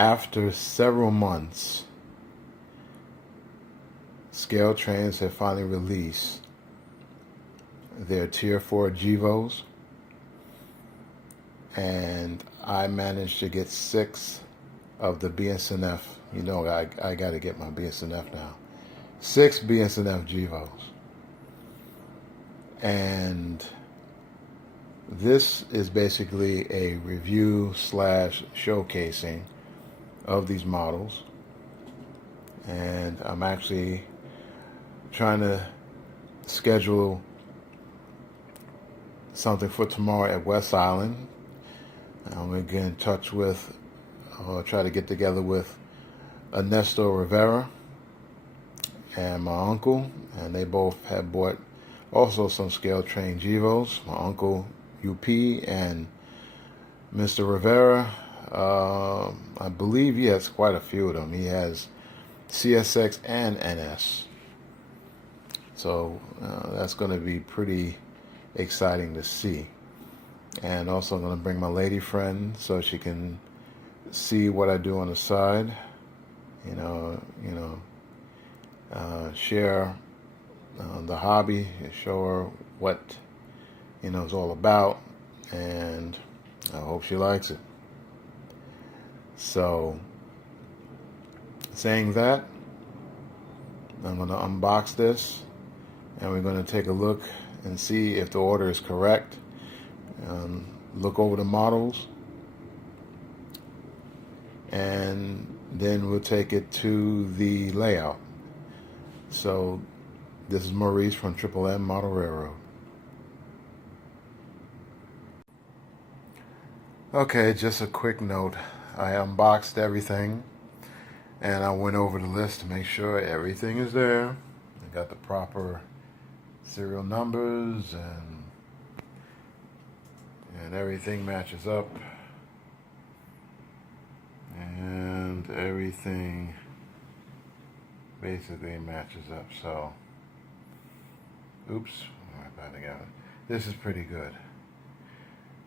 After several months, Scale Trains have finally released their Tier 4 GEVOs, and I managed to get 6 of the BSNF. You know, I got to get my BSNF now. 6 BSNF GEVOs. And this is basically a review slash showcasing of these models. And I'm actually trying to schedule something for tomorrow at West Island. I'm going to get in touch with, or try to get together with Ernesto Rivera and my uncle, and they both have bought also some Scale Train GEVOs. My uncle UP and Mr. Rivera, I believe he has quite a few of them. He has CSX and NS. So that's going to be pretty exciting to see. And also I'm going to bring my lady friend so she can see what I do on the side. Share the hobby, show her what it's all about, and I hope she likes it. So, saying that, I'm going to unbox this, and we're going to take a look and see if the order is correct. Look over the models, and then we'll take it to the layout. So this is Maurice from Triple M Model Railroad. Okay, just a quick note. I unboxed everything, and I went over the list to make sure everything is there. I got the proper serial numbers, and everything matches up, and everything basically matches up. So, oops, I'm right together. This is pretty good.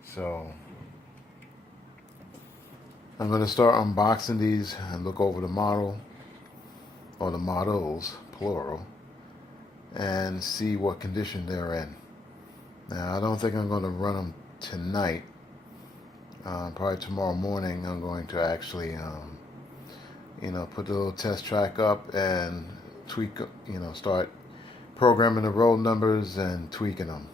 So, I'm going to start unboxing these and look over the model, or the models, plural, and see what condition they're in. Now, I don't think I'm going to run them tonight. Probably tomorrow morning I'm going to actually put the little test track up and tweak, start programming the roll numbers and tweaking them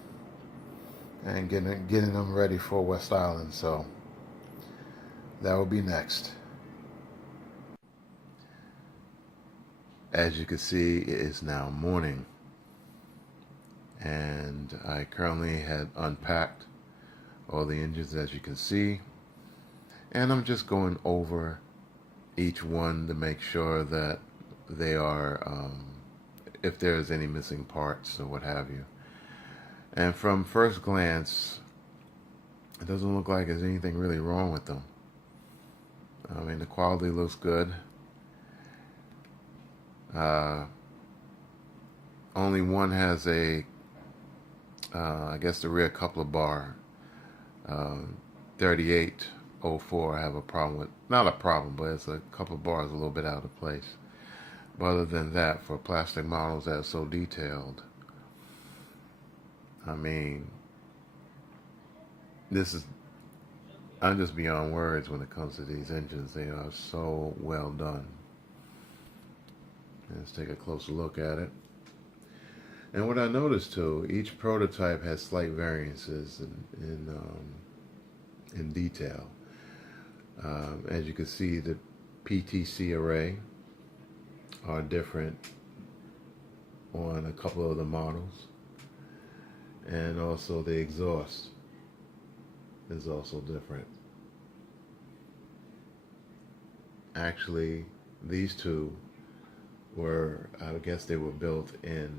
and getting them ready for West Island. So that will be next. As you can see, it is now morning, and I currently had unpacked all the engines, as you can see, and I'm just going over each one to make sure that they are, if there's any missing parts or what have you. And from first glance, it doesn't look like there's anything really wrong with them. I mean, the quality looks good. Only one has a, I guess the rear coupler bar, 3804, I have a problem with. Not a problem, but it's a couple of bars a little bit out of place. But other than that, for plastic models that are so detailed, I mean, I'm just beyond words when it comes to these engines. They are so well done. Let's take a closer look at it. And what I noticed too, each prototype has slight variances in detail. As you can see, the PTC array are different on a couple of the models, and also the exhaust is also different. Actually, these two were, I guess they were built in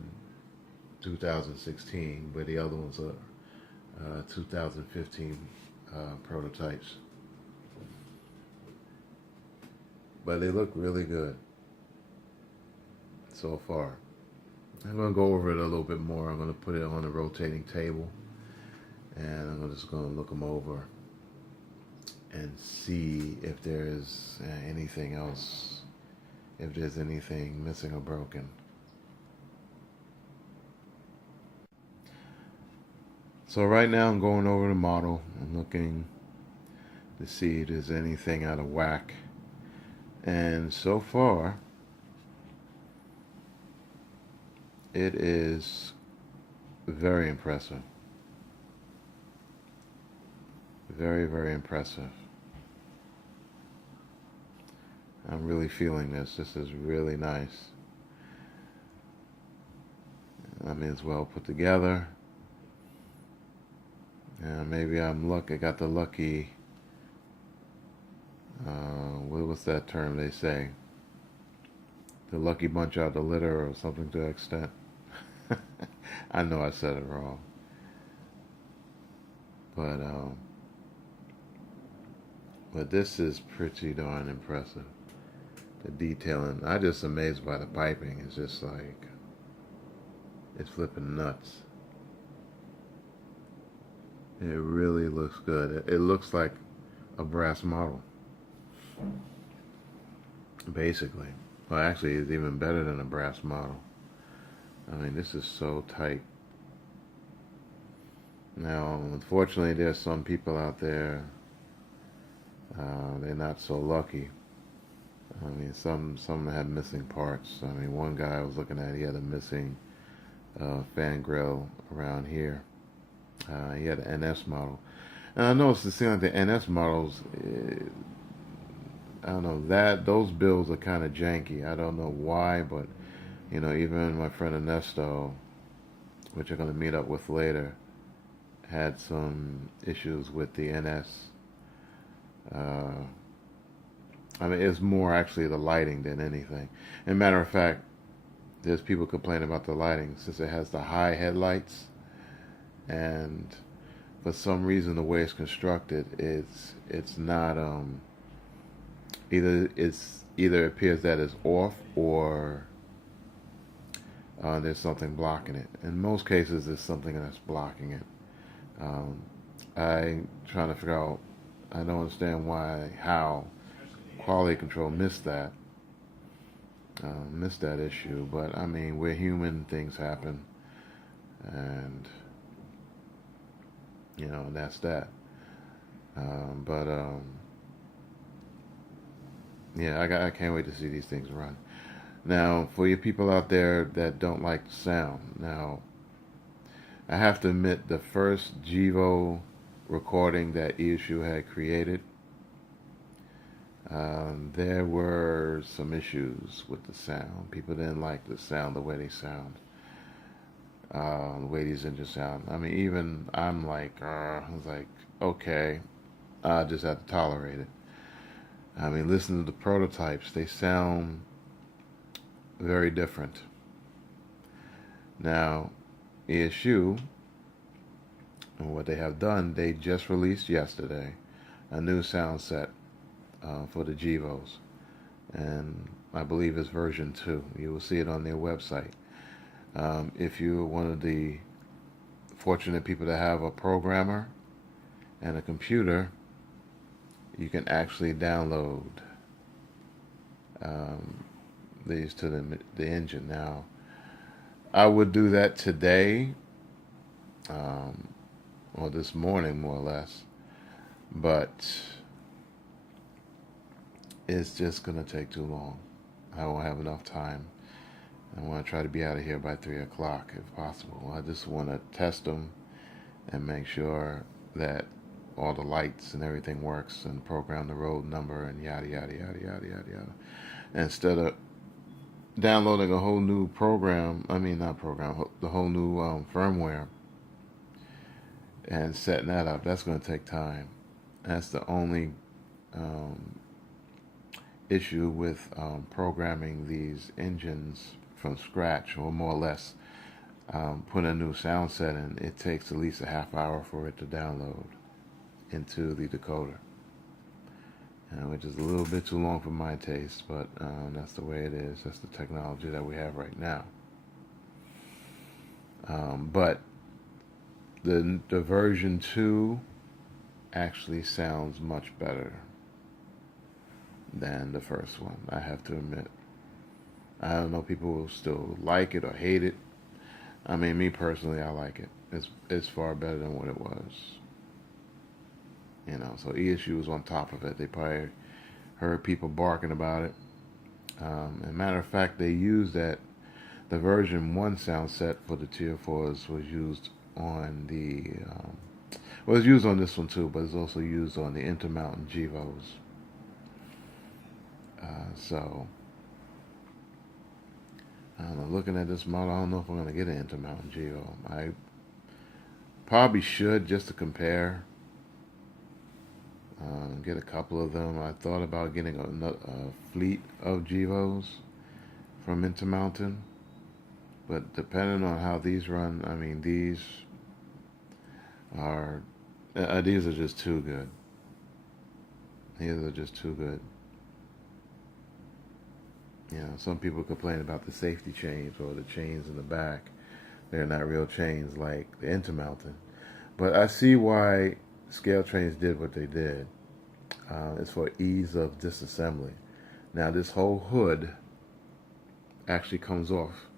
2016, but the other ones are 2015 prototypes. But they look really good so far. I'm going to go over it a little bit more. I'm going to put it on a rotating table, and I'm just going to look them over and see if there's anything else, if there's anything missing or broken. So right now I'm going over the model and looking to see if there's anything out of whack. And so far, it is very impressive. Very, very impressive. I'm really feeling this. This is really nice. I mean, it's well put together. Maybe I'm lucky. I got the lucky. What's that term they say? The lucky bunch out of the litter, or something to that extent. I know I said it wrong, but this is pretty darn impressive. The detailing, I'm just amazed by the piping. It's just like, it's flipping nuts. It really looks good. It looks like a brass model, basically. Well, actually, it's even better than a brass model. I mean, this is so tight. Now, unfortunately, there's some people out there, they're not so lucky. I mean, some had missing parts. I mean, one guy I was looking at, he had a missing fan grill around here. He had an NS model. And I noticed it seems like the NS models, I don't know, those builds are kind of janky. I don't know why, but, you know, even my friend Ernesto, which I'm going to meet up with later, had some issues with the NS. I mean, it's more actually the lighting than anything. And matter of fact, there's people complaining about the lighting since it has the high headlights, and for some reason the way it's constructed, it's not either appears that it's off, or there's something blocking it. In most cases, there's something that's blocking it. I'm trying to figure out. I don't understand how quality control missed that issue. But I mean, we're human; things happen, and you know, and that's that. Yeah, I can't wait to see these things run. Now, for you people out there that don't like the sound, now, I have to admit, the first GEVO recording that Issue had created, there were some issues with the sound. People didn't like the sound, the way they sound, the way these engines sound. I mean, even I'm like, I was like, okay, I just have to tolerate it. I mean, listen to the prototypes. They sound very different. Now, ESU, and what they have done, they just released yesterday a new sound set for the GEVOs. And I believe it's version 2. You will see it on their website. If you're one of the fortunate people to have a programmer and a computer, you can actually download these to the engine. Now, I would do that today, or this morning, more or less, but it's just going to take too long. I won't have enough time. I want to try to be out of here by 3 o'clock if possible. I just want to test them and make sure that all the lights and everything works, and program the road number and yada yada yada yada yada yada. Instead of downloading a whole new program, the whole new firmware, and setting that up, that's going to take time. That's the only issue with programming these engines from scratch, or more or less put a new sound set in. It takes at least a half hour for it to download into the decoder, which is a little bit too long for my taste, but that's the way it is. That's the technology that we have right now. But the version 2 actually sounds much better than the first one, I have to admit. I don't know, people will still like it or hate it. I mean, me personally, I like it. It's far better than what it was. You know, so ESU was on top of it. They probably heard people barking about it. As a matter of fact, they used that. The version 1 sound set for the Tier 4s was used on the well, it's used on this one too, but it's also used on the Intermountain GEVOs. So I don't know, looking at this model, I don't know if I'm going to get an Intermountain GEVO. I probably should, just to compare, get a couple of them. I thought about getting a fleet of GEVOs from Intermountain, but depending on how these run, I mean, these are just too good. These are just too good. You know, some people complain about the safety chains or the chains in the back. They're not real chains like the Intermountain. But I see why Scale Trains did what they did. It's for ease of disassembly. Now, this whole hood actually comes off.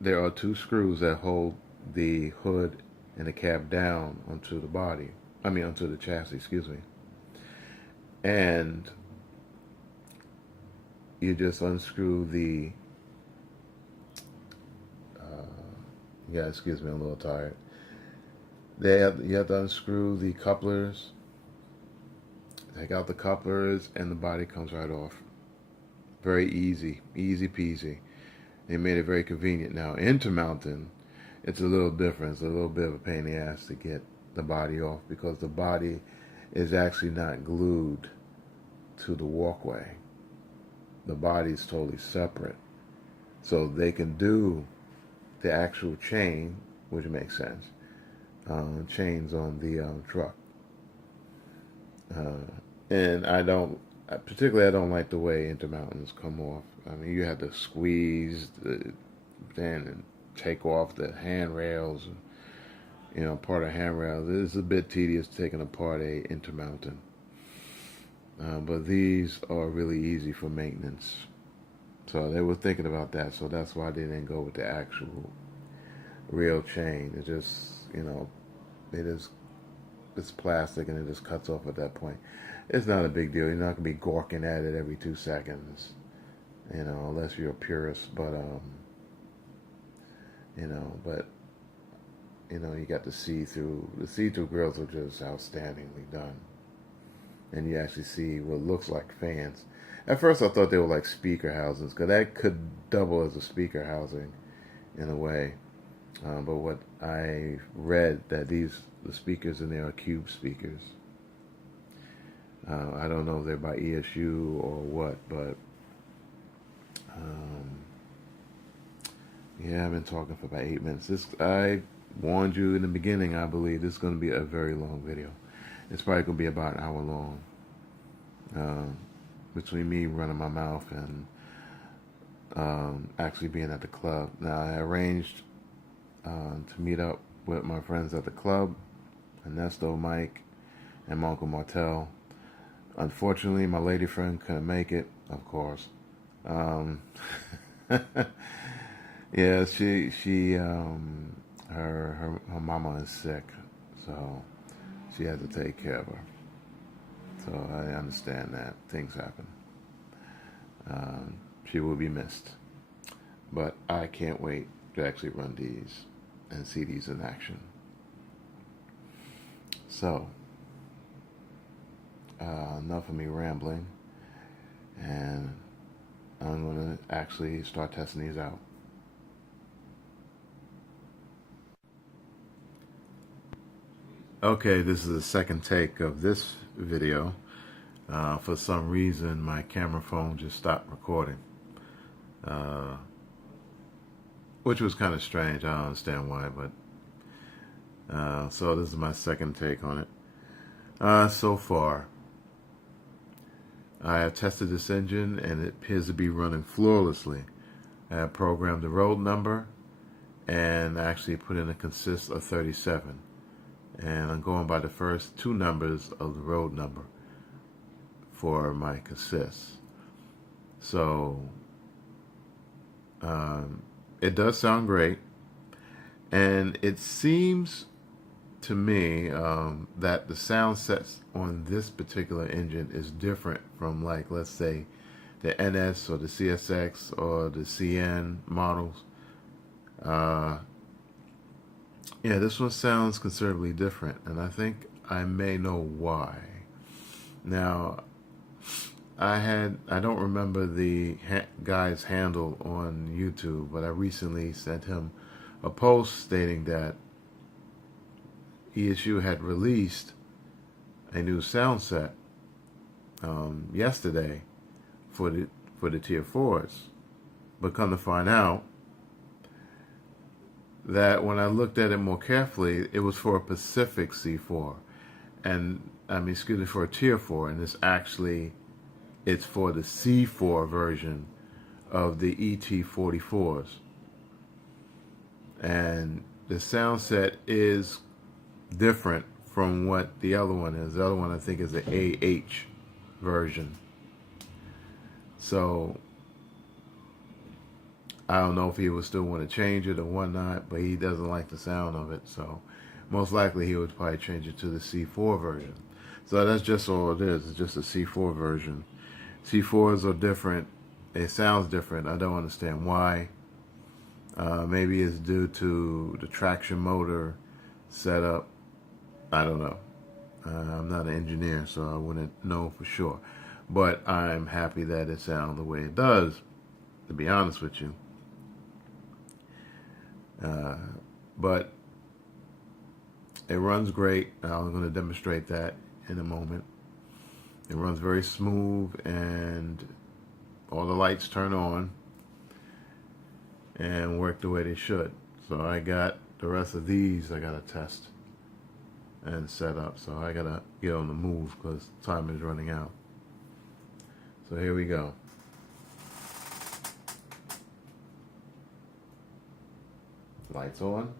There are 2 screws that hold the hood and the cab down onto the body. I mean, onto the chassis, excuse me. And you just unscrew the, yeah, excuse me, I'm a little tired. You have to unscrew the couplers, take out the couplers, and the body comes right off. Very easy peasy. They made it very convenient. Now, Intermountain, it's a little different. It's a little bit of a pain in the ass to get the body off because the body is actually not glued to the walkway. The body is totally separate. So they can do the actual chain, which makes sense, chains on the truck. And I don't like the way Intermountains come off. I mean, you have to squeeze and take off the handrails, you know, part of handrails. It's a bit tedious taking apart a Intermountain. But these are really easy for maintenance. So they were thinking about that. So that's why they didn't go with the actual real chain. It just, you know, it's plastic and it just cuts off at that point. It's not a big deal. You're not going to be gawking at it every 2 seconds, you know, unless you're a purist. But, you know, you got the see-through. The see-through grills are just outstandingly done. And you actually see what looks like fans. At first I thought they were like speaker housings, because that could double as a speaker housing in a way. But what I read, that the speakers in there are cube speakers. I don't know if they're by ESU or what, but yeah, I've been talking for about 8 minutes. I warned you in the beginning, I believe this is going to be a very long video. It's probably going to be about an hour long. Between me running my mouth and actually being at the club. Now, I arranged to meet up with my friends at the club, Ernesto, Mike, and my Uncle Martel. Unfortunately, my lady friend couldn't make it, of course. Yeah, her mama is sick, so she had to take care of her. So I understand that things happen. She will be missed, but I can't wait to actually run these and see these in action. So enough of me rambling, and I'm going to actually start testing these out. Okay, this is the second take of this video. For some reason, my camera phone just stopped recording, which was kind of strange. I don't understand why, but so this is my second take on it. So far, I have tested this engine, and it appears to be running flawlessly. I have programmed the road number, and actually put in a consist of 37. and I'm going by the first two numbers of the road number for my consists. So it does sound great, and it seems to me that the sound sets on this particular engine is different from, like, let's say the NS or the CSX or the CN models. Yeah, this one sounds considerably different, and I think I may know why. Now, I don't remember the guy's handle on YouTube, but I recently sent him a post stating that ESU had released a new sound set yesterday for the Tier 4s, but come to find out that when I looked at it more carefully, it was for a Pacific C4, and excuse me, for a Tier 4, and it's for the C4 version of the ET44s, and the sound set is different from what the other one is. The other one, I think, is the AH version. So I don't know if he would still want to change it or whatnot, but he doesn't like the sound of it. So most likely he would probably change it to the C4 version. So that's just all it is. It's just a C4 version. C4s are different. It sounds different. I don't understand why. Maybe it's due to the traction motor setup. I don't know. I'm not an engineer, so I wouldn't know for sure. But I'm happy that it sounds the way it does, to be honest with you. But it runs great. I'm going to demonstrate that in a moment. It runs very smooth, and all the lights turn on and work the way they should. So I got the rest of these I got to test and set up. So I got to get on the move because time is running out. So here we go. Lights on.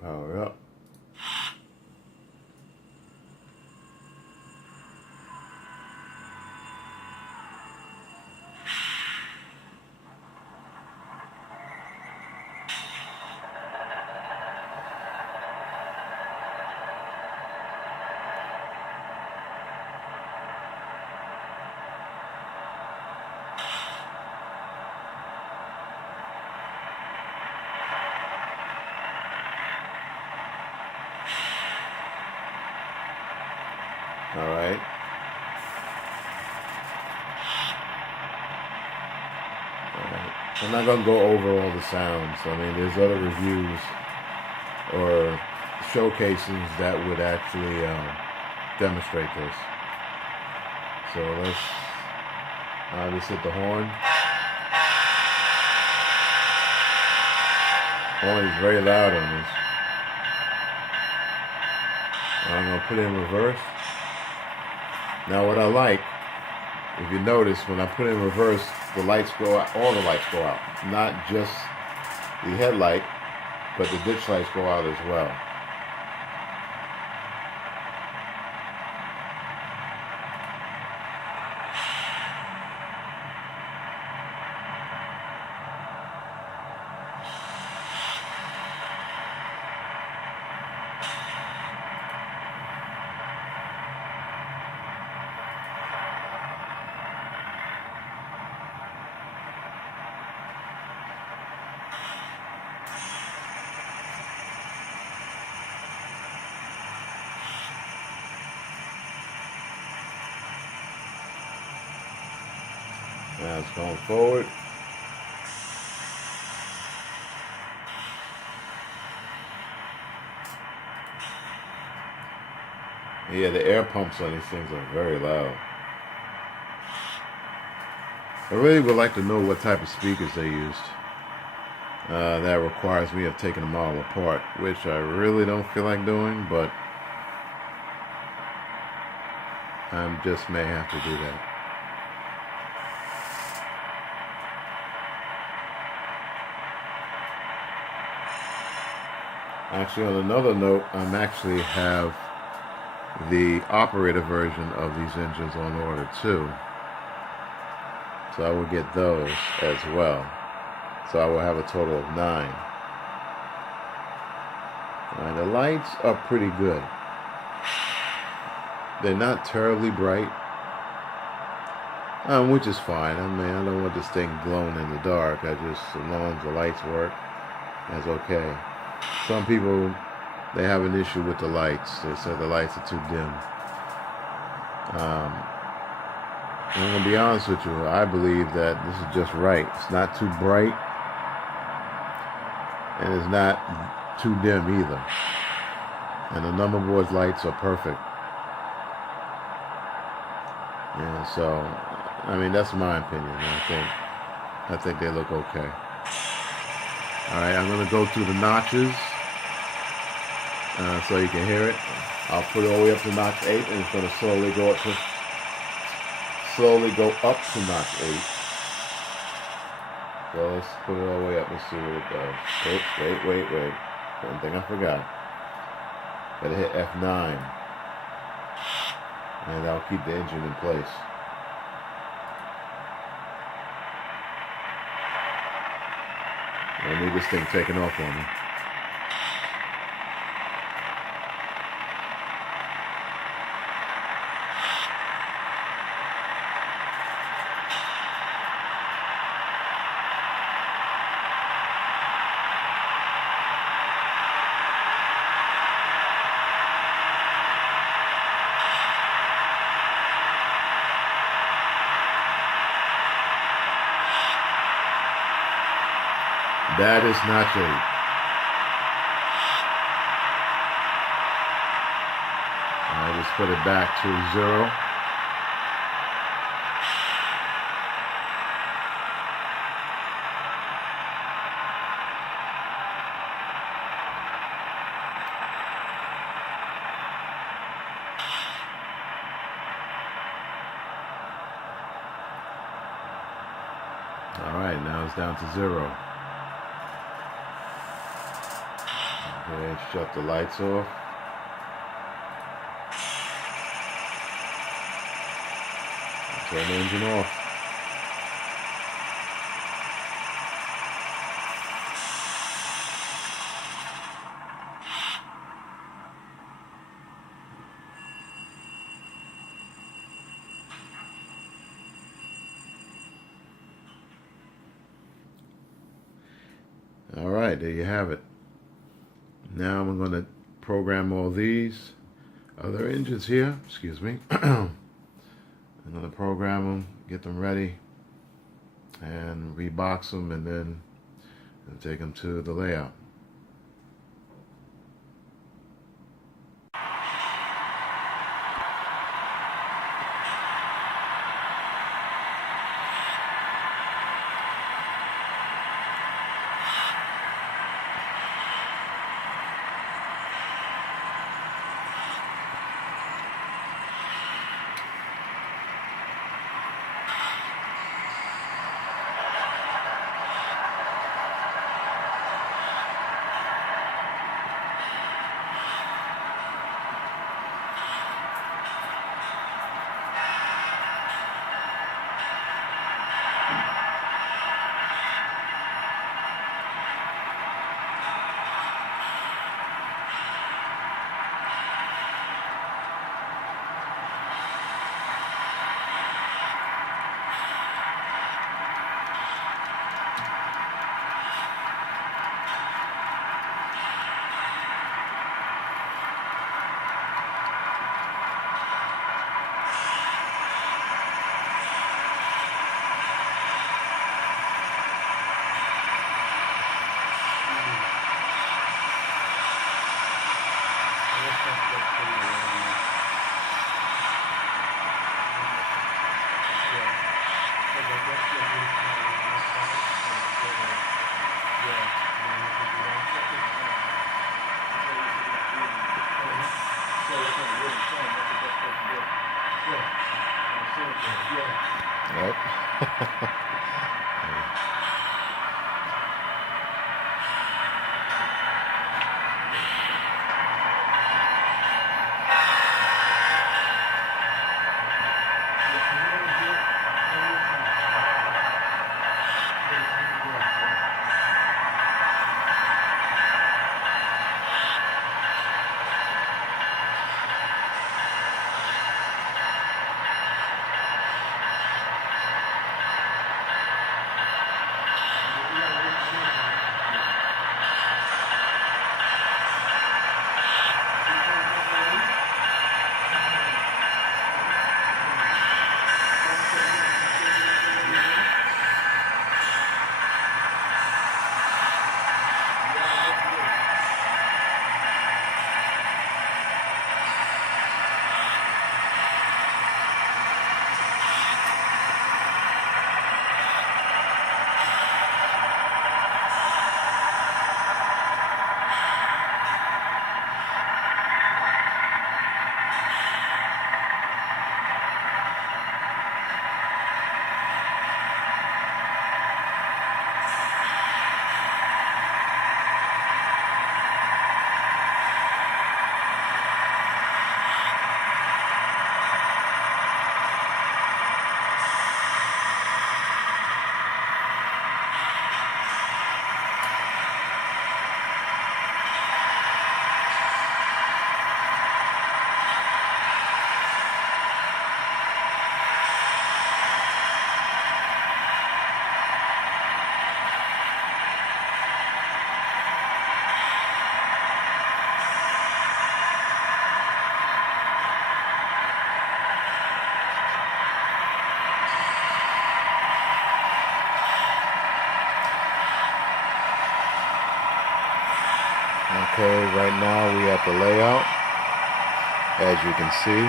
Power up. All right. I'm not going to go over all the sounds. I mean, there's other reviews or showcases that would actually demonstrate this. So let's just hit the horn. Horn is very loud on this. I'm going to put it in reverse. Now what I like, if you notice, when I put it in reverse, the lights go out, all the lights go out. Not just the headlight, but the ditch lights go out as well. Now it's going forward. Yeah, the air pumps on these things are very loud. I really would like to know what type of speakers they used. That requires me of taking them all apart, which I really don't feel like doing, but I just may have to do that. Actually, on another note, I'm actually have the operator version of these engines on order too. So I will get those as well. So I will have a total of 9. Alright, the lights are pretty good. They're not terribly bright, which is fine. I mean, I don't want this thing glowing in the dark. As long as the lights work, that's okay. Some people, they have an issue with the lights. They say the lights are too dim. I'm going to be honest with you. I believe that this is just right. It's not too bright, and it's not too dim either. And the number board's lights are perfect. And so, I mean, that's my opinion. I think they look okay. All right, I'm going to go through the notches so you can hear it. I'll put it all the way up to notch 8, and it's going to slowly go up to notch 8. So let's put it all the way up and see what it does. Wait. One thing I forgot. Gotta hit F9. And that'll keep the engine in place. I need this thing taken off on me. That is notch 8. I just put it back to 0. All right, now it's down to 0. Okay, shut the lights off. Turn the engine off. All right, there you have it. Now I'm going to program all these other engines here. Excuse me. I'm going to program them, get them ready, and rebox them, and then take them to the layout. Yep. Okay, right now we at the layout, as you can see.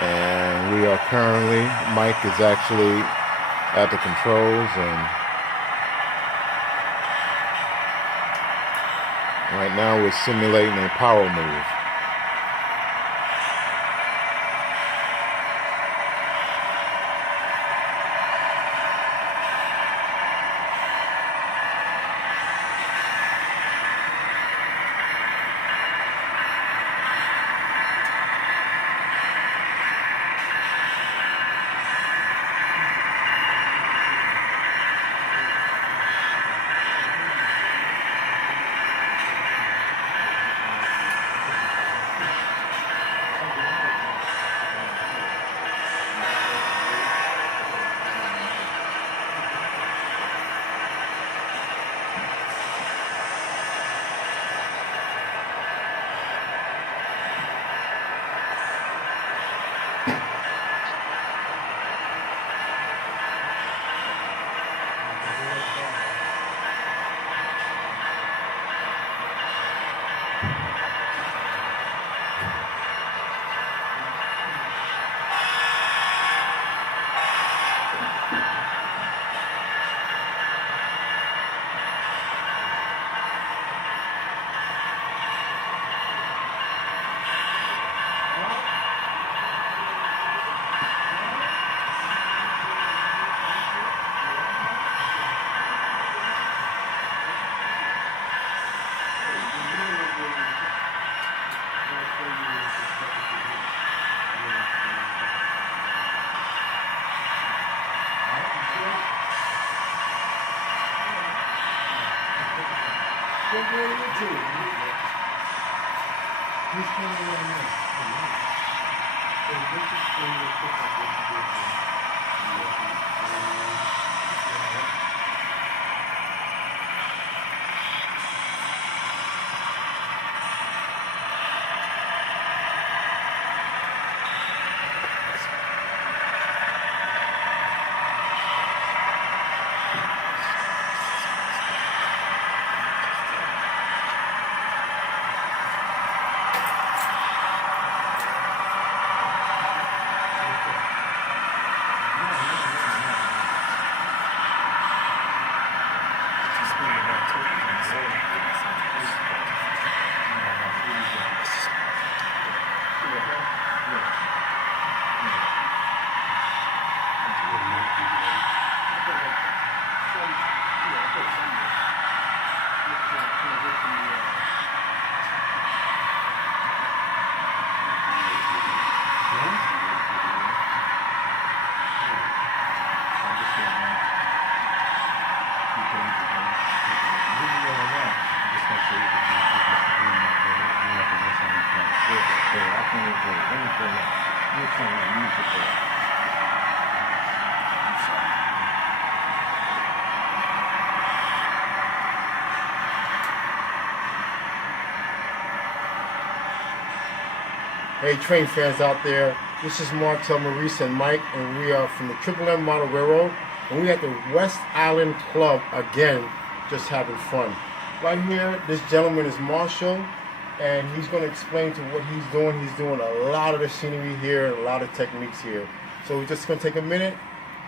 And we are currently, Mike is actually at the controls, and right now we're simulating a power move. Hey, train fans out there, this is Marshal, Maurice, and Mike, and we are from the Triple M Model Railroad, and we're at the West Island Club again, just having fun. Right here, this gentleman is Marshall, and he's going to explain to what he's doing. He's doing a lot of the scenery here and a lot of techniques here. So we're just going to take a minute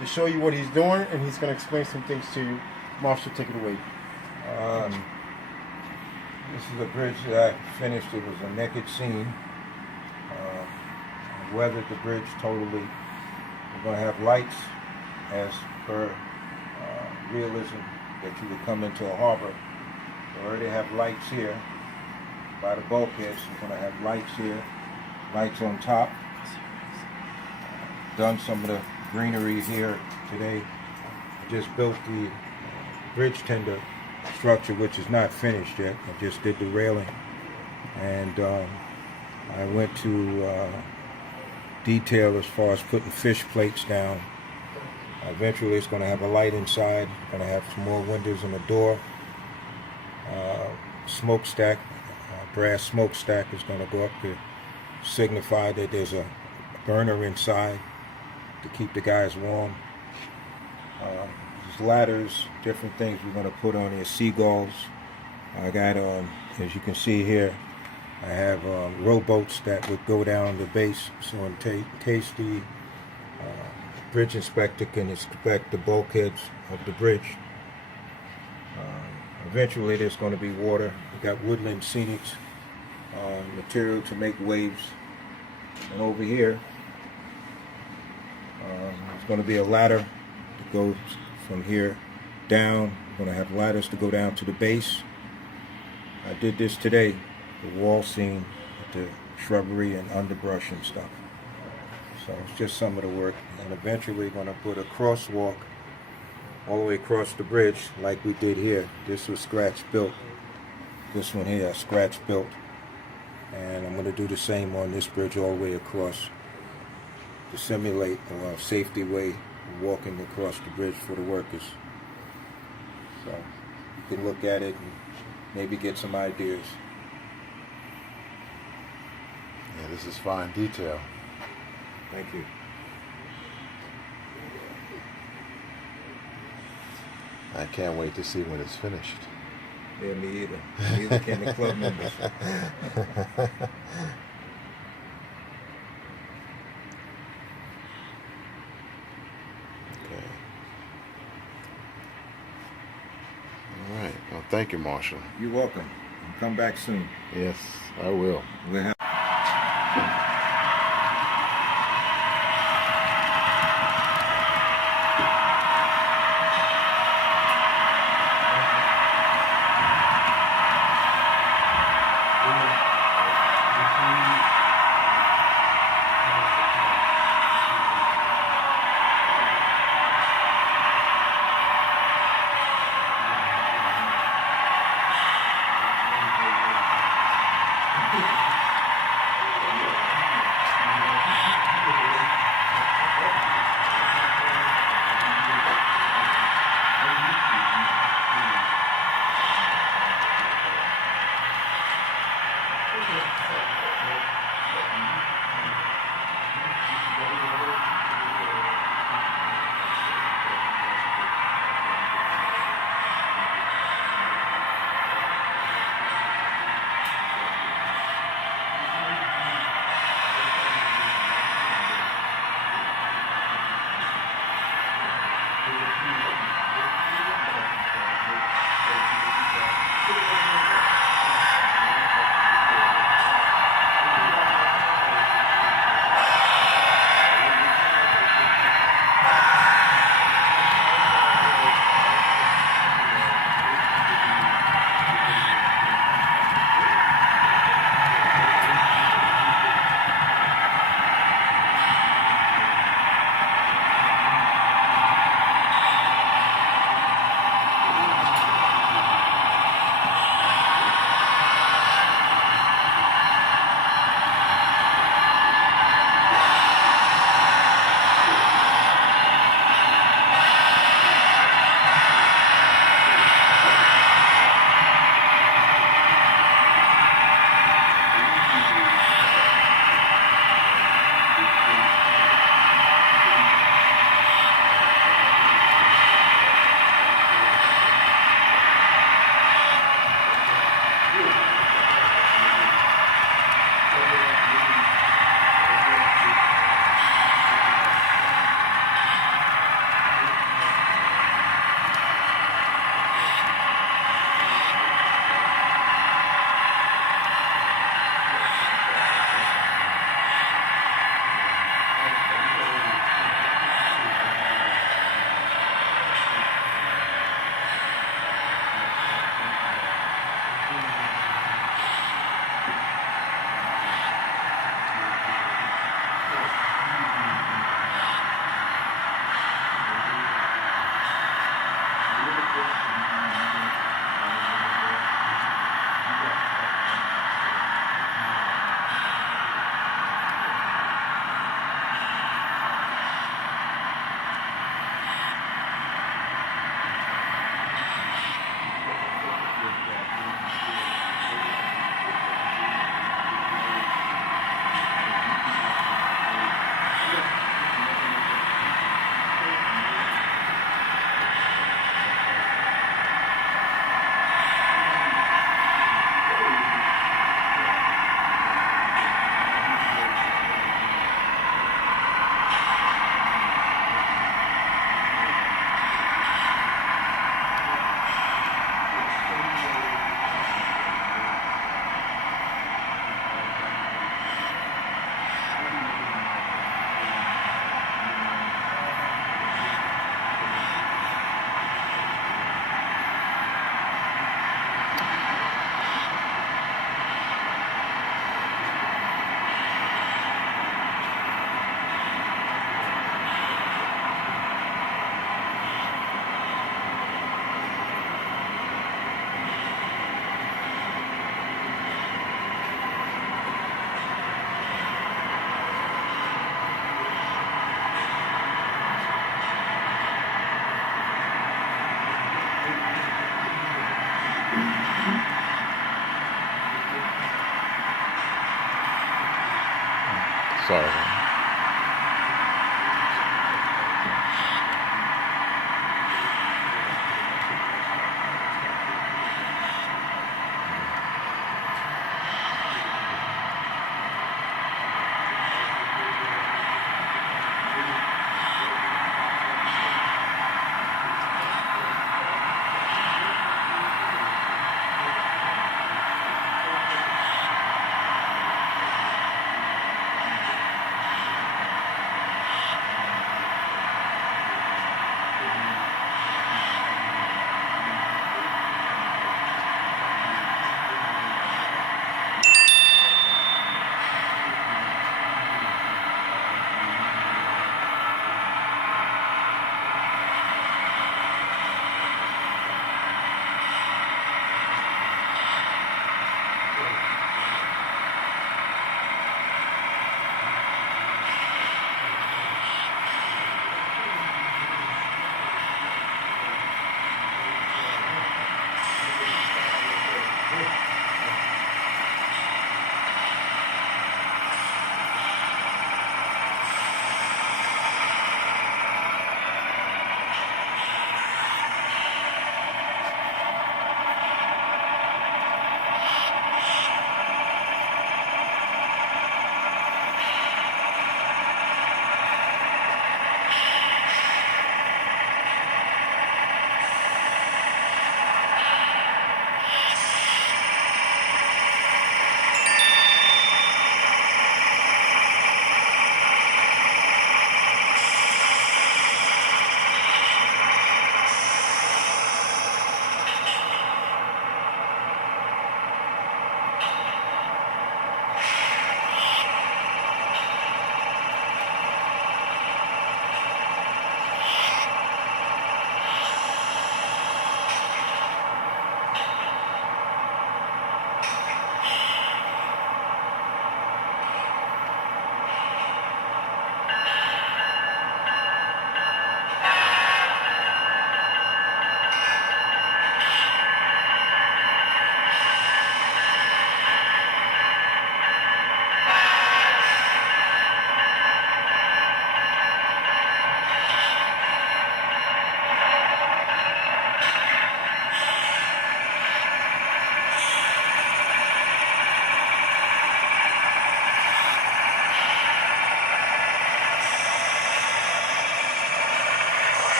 to show you what he's doing, and he's going to explain some things to you. Marshall, take it away. This is a bridge that I finished. It was a naked scene. I weathered the bridge totally. We're going to have lights as per realism that you would come into a harbor. We already have lights here by the bulkheads. We're going to have lights here, lights on top. Done some of the greenery here today. I just built the bridge tender structure, which is not finished yet. I just did the railing, and I went to detail as far as putting fish plates down. Eventually it's going to have a light inside, going to have some more windows and a door. Smokestack, brass smokestack is going to go up to signify that there's a burner inside to keep the guys warm. There's ladders, different things we're going to put on here. Seagulls. I got, as you can see here, I have rowboats that would go down the base, so in case the bridge inspector can inspect the bulkheads of the bridge. Eventually there's going to be water. We got woodland scenics, material to make waves. And over here, there's going to be a ladder that goes from here down. We're going to have ladders to go down to the base. I did this today, the wall scene with the shrubbery and underbrush and stuff. So it's just some of the work. And eventually we're going to put a crosswalk all the way across the bridge like we did here. This was scratch built. This one here, scratch built. And I'm going to do the same on this bridge all the way across to simulate a safety way of walking across the bridge for the workers. So you can look at it and maybe get some ideas. Yeah, this is fine detail. Thank you. I can't wait to see when it's finished. Yeah, me either. Neither can the club members. Okay. All right. Well, thank you, Marshal. You're welcome. Come back soon. Yes, I will. We'll have Sorry.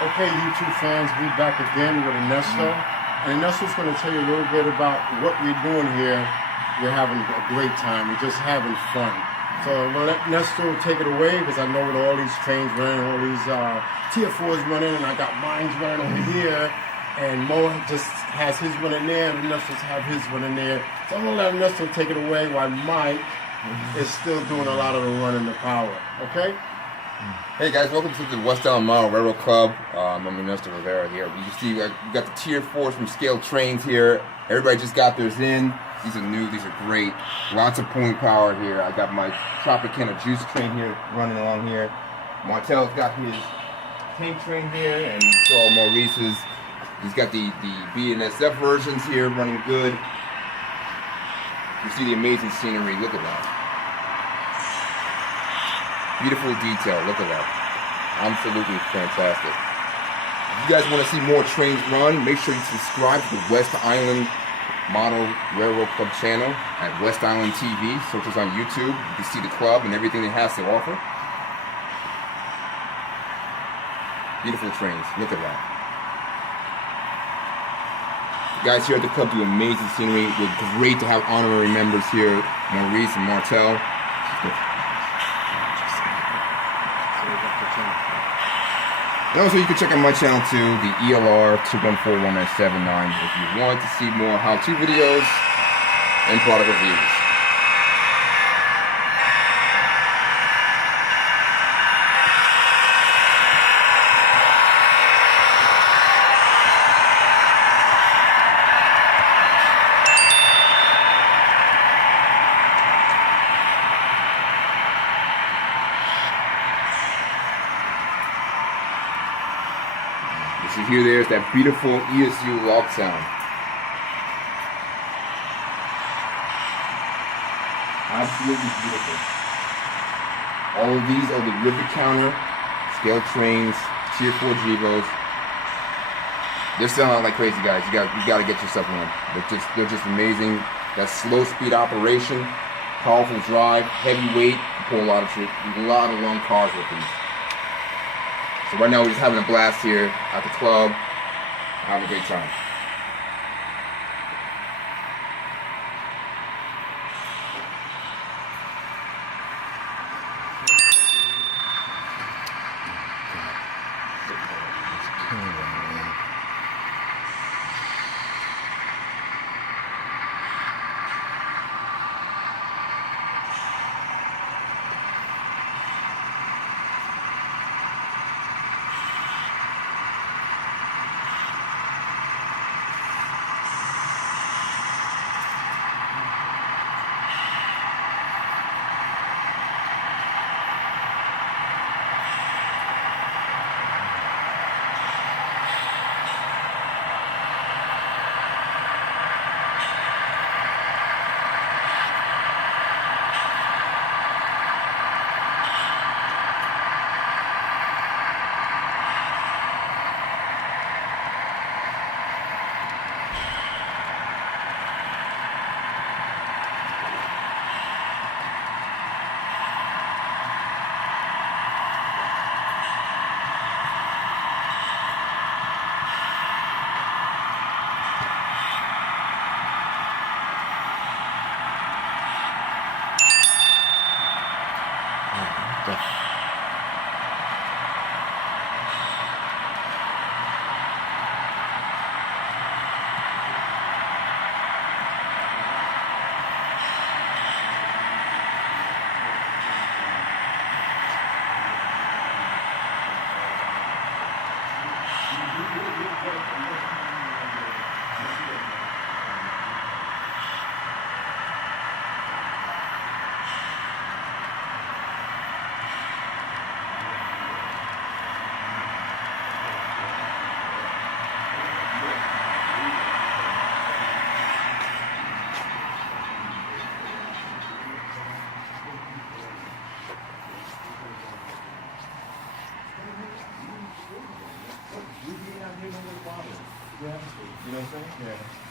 Okay, YouTube fans, we back again with Ernesto. And Ernesto's going to tell you a little bit about what we're doing here. We're having a great time. We're just having fun. So I'm going to let Ernesto take it away because I know with all these trains running, all these Tier 4s running, and I got mine running over here. And Mo just has his running there, and Ernesto's have his running there. So I'm going to let Ernesto take it away while Mike is still doing a lot of the running the power. Okay? Hey guys, welcome to the West Island Model Railroad Club. I'm Ernesto Rivera here. You can see we got the Tier 4s from Scale Trains here. Everybody just got theirs in. These are new, these are great. Lots of pulling power here. I got my Tropicana juice train here running along here. Martel's got his tank train here, and so Maurice's. He's got the BNSF versions here running good. You see the amazing scenery, look at that. Beautiful detail, look at that. Absolutely fantastic. If you guys want to see more trains run, make sure you subscribe to the West Island Model Railroad Club channel at West Island TV. Search us on YouTube. You can see the club and everything it has to offer. Beautiful trains, look at that. The guys here at the club do amazing scenery. We're great to have honorary members here, Maurice and Martel. And also you can check out my channel too, the ELR 2141979, if you want to see more how-to videos and product reviews. You hear there's that beautiful ESU lock sound. Absolutely beautiful. All of these are the rivet counter, Scale Trains, Tier 4 GEVOs. They're selling out like crazy, guys. You gotta get yourself one. They're just amazing. That slow speed operation, powerful drive, heavy weight. You pull a lot of long cars with these. So right now we're just having a blast here at the club, having a great time. You know what I'm saying? Yeah.